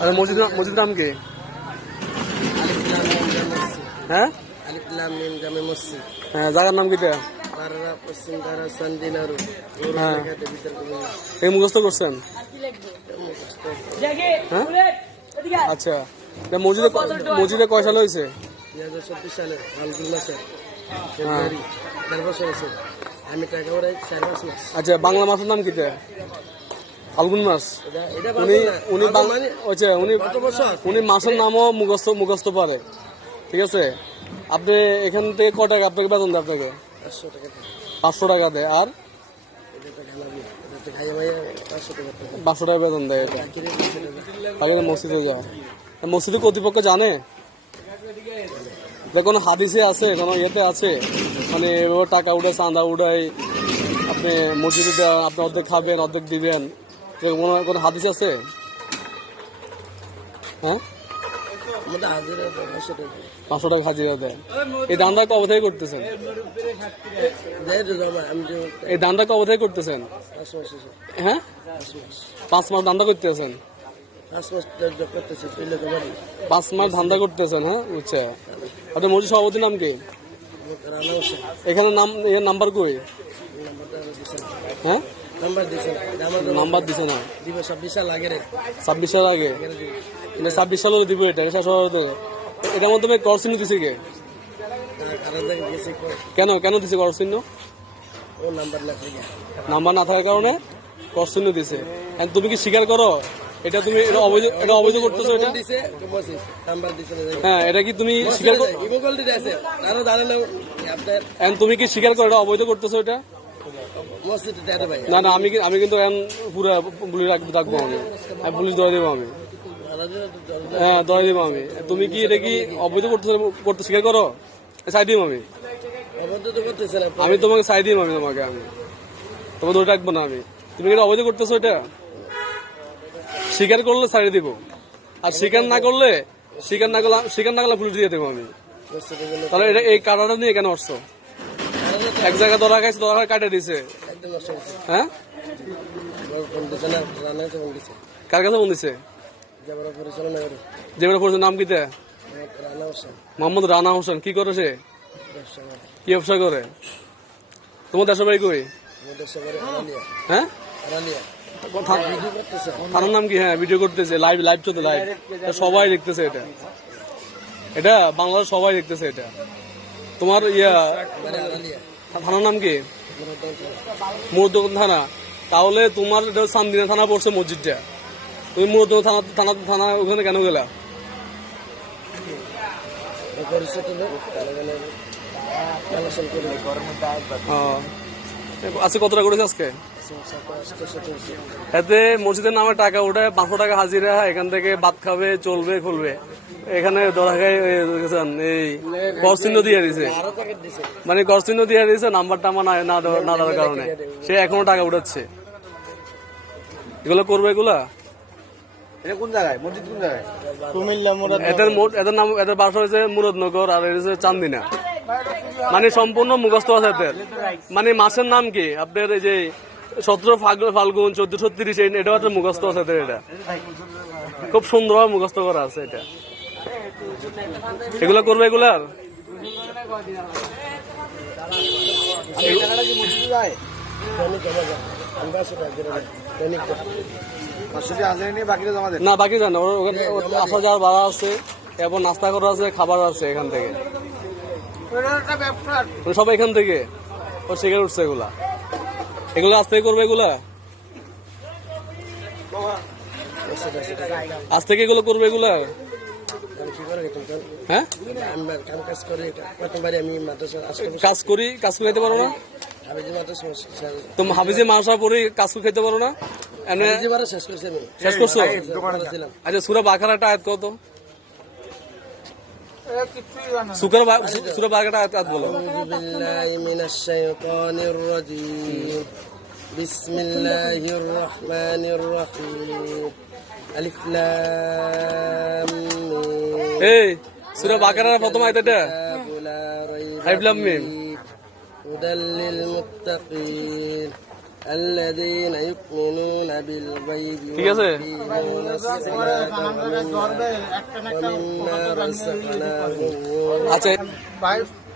আর মসজিদ নাম কি? হ্যাঁ হ্যাঁ, জায়গার নাম কিটা? হ্যাঁ, এই মুখস্থ করছেন? হ্যাঁ, আচ্ছা। মসজিদে কয় সালে হয়েছে? 2024 সালে ফাল্গুন মাসে ফেব্রুয়ারি 4 বছর আছে। আমি টাকা উড়াই 4 মাস। আচ্ছা, বাংলা মাসের নাম কিটা? ফাল্গুন মাস। উনি মাসের নামও মুখস্থ পারে। ঠিক আছে, আপনি এখান থেকে ক টাকা আপনাকে বেতন দেয়? আপনাকে 500 টাকা দেয়। আর 500 টাকা বেতন দেয়। এটা মসজিদে যায়। মসজিদের কর্তৃপক্ষ জানে যে কোনো হাদিসে আছে, কোনো ইয়েতে আছে মানে এভাবে টাকা উঠায়, চাঁদা উঠায়, আপনি মসজিদে আপনি অর্ধেক খাবেন অর্ধেক দিবেন, কোনো হাদিস আছে? হ্যাঁ, 500 টাকা হাজিরা দেয়। এই দানটা কবে থেকে করতেছেন? এই দানটা কবে থেকে করতেছেন? হ্যাঁ, 5 মাস ধান্দা করতেছেন। 5 মাস ধান্দা করতেছেন। হ্যাঁ, বুঝছে। আপনার মসজিদ সভাপতির নাম কি? এখানে এর নাম্বার কই? হ্যাঁ, নাম্বার দিছে না। 26 সাল আগে। 26 সাল আগে? 26 সাল দিব। এটার মধ্যে কর চিহ্ন দিছে কে? কেন দিছে কর চিহ্ন? নাম্বার না থাকার কারণে কর চিহ্ন দিছে। তুমি কি স্বীকার করো এটা তুমি অবৈধ করতেছো? এটা হ্যাঁ, এটা কি তুমি স্বীকার করো? তুমি কি স্বীকার করো এটা অবৈধ করতেছো? এটা না, আমি কিন্তু পুরো পুলিশ রাখবো। আমি পুলিশ ধরে দেবো। হ্যাঁ, ধরে দেবো আমি। তুমি কি এটা কি অবৈধ করতে স্বীকার করো? চাই দিব আমি তোমাকে চাই দিব। তোমাকে ধরে রাখবো না আমি। তুমি কি অবৈধ করতেছো? এটা স্বীকার করলে ছাড়িয়ে দিব, আর স্বীকার না করলে পুলিশ দিয়ে দেবো আমি। তাহলে এই কাটাটা নিয়ে কেন আসছো? এক জায়গায় ধরা খাইছে, ধরা কাটে দিছে। হ্যাঁ, কার কাছে ফোন দিছে? যেবার পরিচালনা নাম কিতা? মোহাম্মদ রানা হোসেন। কি করে সে? কি ব্যবসা করে? তোমার দেশের বাড়ি কই? হ্যাঁ, থানার নাম কি? হ্যাঁ, ভিডিও করতেছে, লাইভ চলতে, লাইভ সবাই দেখতেছে। এটা বাংলাদেশ সবাই দেখতেছে। এটা তোমার থানার নাম কি? মুরুদ্দোগন থানা। তাহলে তোমার চান্দিনা থানা পড়ছে মসজিদটা। তুমি মুরুদ্দোগন থানা ওখানে কেন গেলা? আজকে কত টাকা করেছে? আজকে এতে মসজিদের নামে টাকা উঠায় 500 টাকা হাজিরা। এখান থেকে ভাত খাবে, চলবে, খুলবে। এখানে ধরা খাই এই করচিহ্ন দিয়ে দিছে, মানে করচিহ্ন দিয়ে দিয়েছে নাম্বারটা আমার না দেওয়ার কারণে সে এখনো টাকা উঠাচ্ছে। এগুলো করবে এগুলা? কোন জায়গায় মসজিদ? কোন জায়গায়? এদের বাসা হয়েছে মুরাদনগর, আর হচ্ছে চান্দিনা। মানে সম্পূর্ণ মুখস্থ আছে এদের। মানে মাসের নাম কি আপনার? এই যে 17 ফাল্গুন 1430, এটাও একটা মুখস্থ আছে এদের। এটা খুব সুন্দরভাবে মুখস্থ করা আছে। এটা এগুলা করবে এগুলার? না, বাকি জান না। আসা যাওয়ার ভাড়া আছে, এরপর নাস্তা করা আছে, খাবার আছে। এখান থেকে সবাই এখান থেকে ও শিখে উঠছে। এগুলা আজ থেকে করবে? আজ থেকে এগুলো করবে? হ্যাঁ, কাজ খাইতে পারো না? তুমি হাফিজে মাসা পরে কাজ খাইতে পারো না? শেষ করছো? আচ্ছা, সূরা বাকারাটা আয়াত কত? সূরা বাকারাটা আয়াত বলো। বিসমিল্লাহির রহমানির রহিম। আলিফ লাম মিম। এই সূরা বাকারার প্রথম আয়াত এটা? আলিফ লাম মিম। হুদাল লিল মুত্তাকিন। الذين يؤمنون بالغيب ঠিক আছে ويقيمون الصلاة ومما رزقناهم আচ্ছা ينفقون